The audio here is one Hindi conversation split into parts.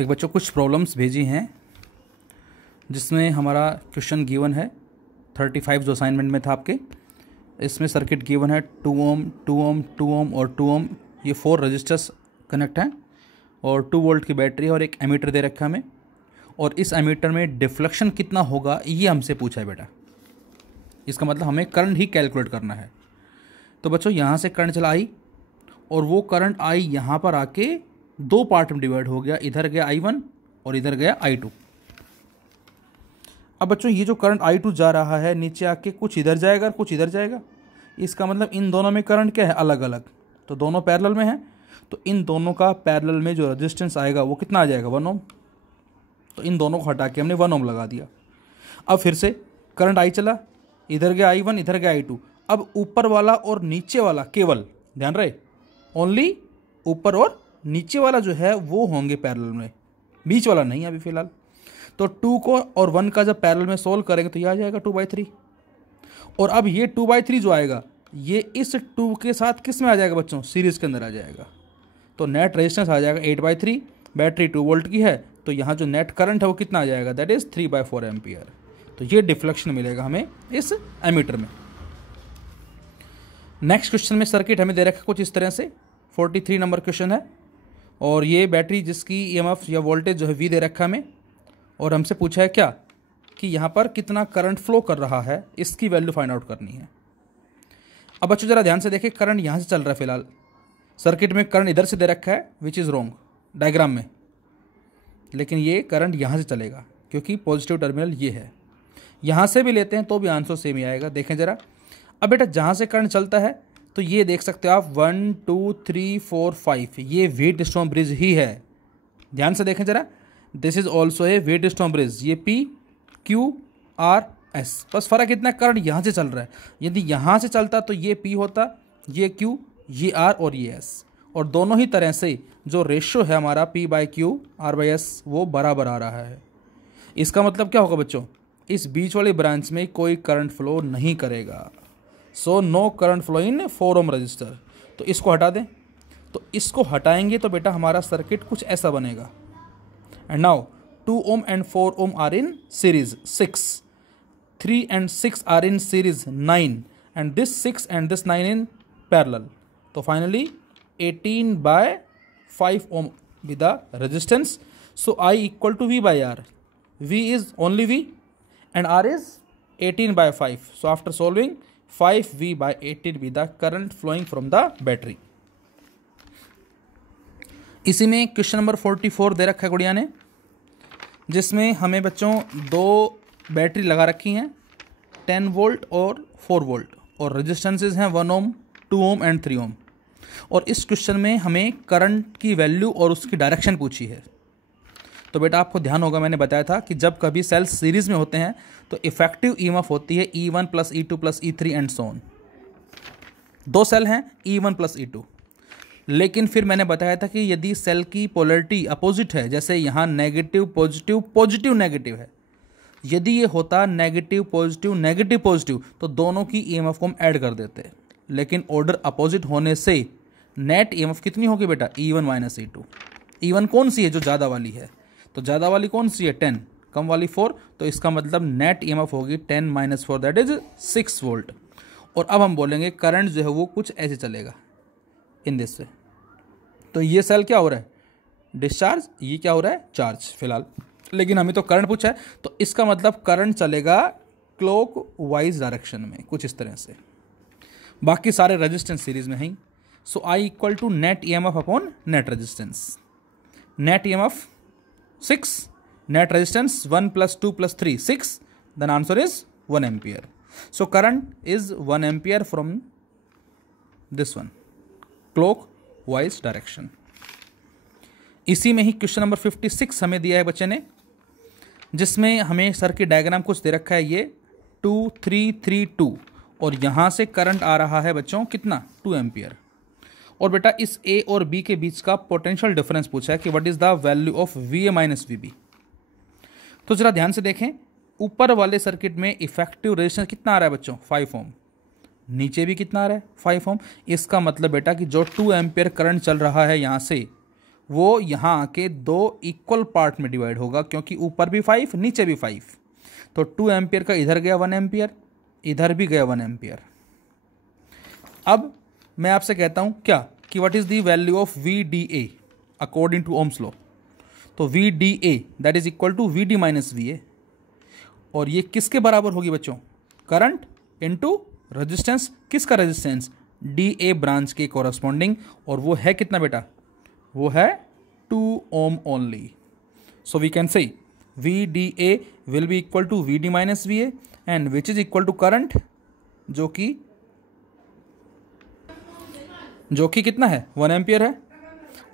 एक बच्चों कुछ प्रॉब्लम्स भेजी हैं जिसमें हमारा क्वेश्चन गिवन है 35 जो असाइनमेंट में था आपके। इसमें सर्किट गिवन है 2 ओम 2 ओम 2 ओम और 2 ओम, ये 4 रजिस्टर्स कनेक्ट हैं और 2 वोल्ट की बैटरी और एक एमीटर दे रखा है हमें, और इस एमीटर में डिफ्लेक्शन कितना होगा ये हमसे पूछा है बेटा। इसका मतलब हमें करंट ही कैलकुलेट करना है। तो बच्चों यहाँ से करंट चला आई और वो करंट आई यहाँ पर आके दो पार्ट में डिवाइड हो गया, इधर गया I1 और इधर गया I2। अब बच्चों ये जो करंट I2 जा रहा है नीचे आके कुछ इधर जाएगा कुछ इधर जाएगा, इसका मतलब इन दोनों में करंट क्या है, अलग अलग। तो दोनों पैरेलल में हैं, तो इन दोनों का पैरेलल में जो रेजिस्टेंस आएगा वो कितना आ जाएगा, 1 ओम। तो इन दोनों को हटा के हमने 1 ओम लगा दिया। अब फिर से करंट I चला, इधर गया I1 इधर गया I2। अब ऊपर वाला और नीचे वाला, केवल ध्यान रहे ओनली ऊपर और नीचे वाला जो है वो होंगे पैरेलल में, बीच वाला नहीं अभी फिलहाल। तो 2 को और 1 का जब पैरेलल में सोल्व करेंगे तो ये आ जाएगा 2/3। और अब ये 2/3 जो आएगा ये इस 2 के साथ किस में आ जाएगा बच्चों, सीरीज के अंदर आ जाएगा। तो नेट रेजिस्टेंस आ जाएगा 8/3। बैटरी 2 वोल्ट की है तो यहाँ जो नेट करंट है वो कितना आ जाएगा, दैट इज 3/4 एम्पियर। तो ये डिफ्लेक्शन मिलेगा हमें इस एमीटर में। नेक्स्ट क्वेश्चन में सर्किट हमें दे रखा कुछ इस तरह से, 43 नंबर क्वेश्चन है, और ये बैटरी जिसकी ईएमएफ या वोल्टेज जो है V दे रखा हमें, और हमसे पूछा है क्या कि यहाँ पर कितना करंट फ्लो कर रहा है, इसकी वैल्यू फाइंड आउट करनी है। अब बच्चों जरा ध्यान से देखें, करंट यहाँ से चल रहा है फिलहाल, सर्किट में करंट इधर से दे रखा है विच इज़ रॉन्ग डायग्राम में, लेकिन ये करंट यहाँ से चलेगा क्योंकि पॉजिटिव टर्मिनल ये है। यहाँ से भी लेते हैं तो भी आंसर सेम ही आएगा। देखें जरा, अब बेटा जहाँ से करंट चलता है तो ये देख सकते हो आप 1 2 3 4 5, ये व्हीटस्टोन ब्रिज ही है। ध्यान से देखें जरा, this is also a Wheatstone bridge, ये PQRS। बस फर्क इतना करंट यहाँ से चल रहा है, यदि यहाँ से चलता तो ये P होता, ये Q, ये R और ये S, और दोनों ही तरह से जो रेशियो है हमारा P/Q R/S वो बराबर आ रहा है। इसका मतलब क्या होगा बच्चों, इस बीच वाली ब्रांच में कोई करंट फ्लो नहीं करेगा। So no current flow in 4 ohm resistor. तो इसको हटा दें, तो इसको हटाएंगे तो बेटा हमारा सर्किट कुछ ऐसा बनेगा। And now 2 ohm and 4 ohm are in series 6, 3 and 6 are in series 9, and this 6 and this 9 in parallel. तो finally 18/5 ohm with the resistance. So I equal to V/R. V is only V and R is 18/5. So after solving 5V/18 with the current flowing from the battery। इसी में क्वेश्चन नंबर 44 दे रखा है गुड़िया ने, जिसमें हमें बच्चों दो बैटरी लगा रखी हैं 10 वोल्ट और 4 वोल्ट, और रेजिस्टेंसेज हैं 1 ओम 2 ओम एंड 3 ओम। और इस क्वेश्चन में हमें करंट की वैल्यू और उसकी डायरेक्शन पूछी है। तो बेटा आपको ध्यान होगा, मैंने बताया था कि जब कभी सेल सीरीज में होते हैं तो इफेक्टिव ईएमएफ होती है E1 + E2 + E3 and so on. दो सेल हैं E1 + E2, लेकिन फिर मैंने बताया था कि यदि सेल की पोलैरिटी अपोजिट है, जैसे यहाँ नेगेटिव पॉजिटिव पॉजिटिव नेगेटिव है, यदि ये होता नेगेटिव पॉजिटिव नेगेटिव पॉजिटिव तो दोनों की ईएमएफ को हम ऐड कर देते। लेकिन ऑर्डर अपोजिट होने से नेट ईएमएफ कितनी होगी बेटा, E1 - E2। E1 कौन सी है, जो ज़्यादा वाली है, तो ज़्यादा वाली कौन सी है 10, कम वाली 4, तो इसका मतलब नेट ईएमएफ होगी 10 - 4 दैट इज 6 वोल्ट। और अब हम बोलेंगे करंट जो है वो कुछ ऐसे चलेगा इन दिस से। तो ये सेल क्या हो रहा है, डिस्चार्ज, ये क्या हो रहा है, चार्ज फिलहाल, लेकिन हमें तो करंट पूछा है, तो इसका मतलब करंट चलेगा क्लॉक वाइज डायरेक्शन में कुछ इस तरह से। बाकी सारे रेजिस्टेंस सीरीज में हैं। सो I equal to net EMF upon net resistance. Net EMF 6, net resistance 1 + 2 + 3 6, then answer is 1 ampere. So current is 1 ampere from this one, clockwise direction। इसी में ही क्वेश्चन नंबर 56 हमें दिया है बच्चे ने, जिसमें हमें सर्किट डायग्राम कुछ दे रखा है, ये 2 3 3 2, और यहाँ से करंट आ रहा है बच्चों कितना, 2 एम्पियर। और बेटा इस A और B के बीच का पोटेंशियल डिफरेंस पूछा है कि what is the value of VA - VB। तो जरा ध्यान से देखें, ऊपर वाले सर्किट में इफेक्टिव रेजिस्टेंस कितना आ रहा है बच्चों, 5 ओम, नीचे भी कितना आ रहा है, 5 ओम। इसका मतलब बेटा कि जो 2 एम्पियर करंट चल रहा है यहाँ से वो यहाँ आके 2 इक्वल पार्ट में डिवाइड होगा, क्योंकि ऊपर भी 5 नीचे भी 5। तो 2 एम्पियर का इधर गया 1 एम्पियर, इधर भी गया 1 एम्पियर। अब मैं आपसे कहता हूँ क्या कि what is the value of VDA according to Ohm's law. तो VDA that is equal to VD minus VA, और ये किसके बराबर होगी बच्चों? Current into resistance. किसका रेजिस्टेंस? DA ब्रांच के कॉरस्पॉन्डिंग, और वो है कितना बेटा? वो है 2 ohm only. So we can say VDA will be equal to VD minus VA and which is equal to current, जो कि कितना है? 1 एम्पियर है,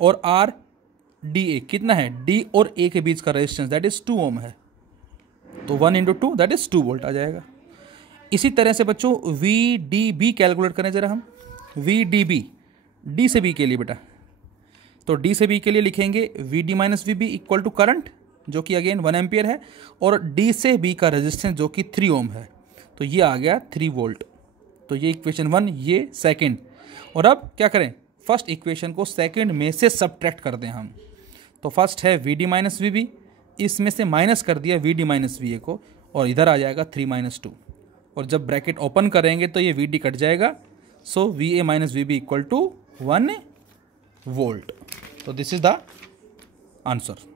और RDA कितना है? D और A के बीच का रेजिस्टेंस दैट इज 2 ओम है, तो 1 इंटू 2 दैट इज 2 वोल्ट आ जाएगा। इसी तरह से बच्चों VDB कैलकुलेट करें जरा हम। VDB D से B के लिए बेटा, तो D से B के लिए लिखेंगे VD minus VB equal to current, जो कि अगेन 1 एम्पियर है, और D से B का रेजिस्टेंस जो कि 3 ओम है, तो ये आ गया 3 वोल्ट। तो ये इक्वेशन 1, ये सेकंड। और अब क्या करें? फर्स्ट इक्वेशन को सेकंड में से सब्ट्रैक्ट कर दें हम। तो फर्स्ट है VD माइनस VB, इसमें से माइनस कर दिया VD माइनस VA को, और इधर आ जाएगा 3 माइनस 2, और जब ब्रैकेट ओपन करेंगे तो ये VD कट जाएगा। So VA minus VB equal to 1 volt. तो दिस इज द आंसर।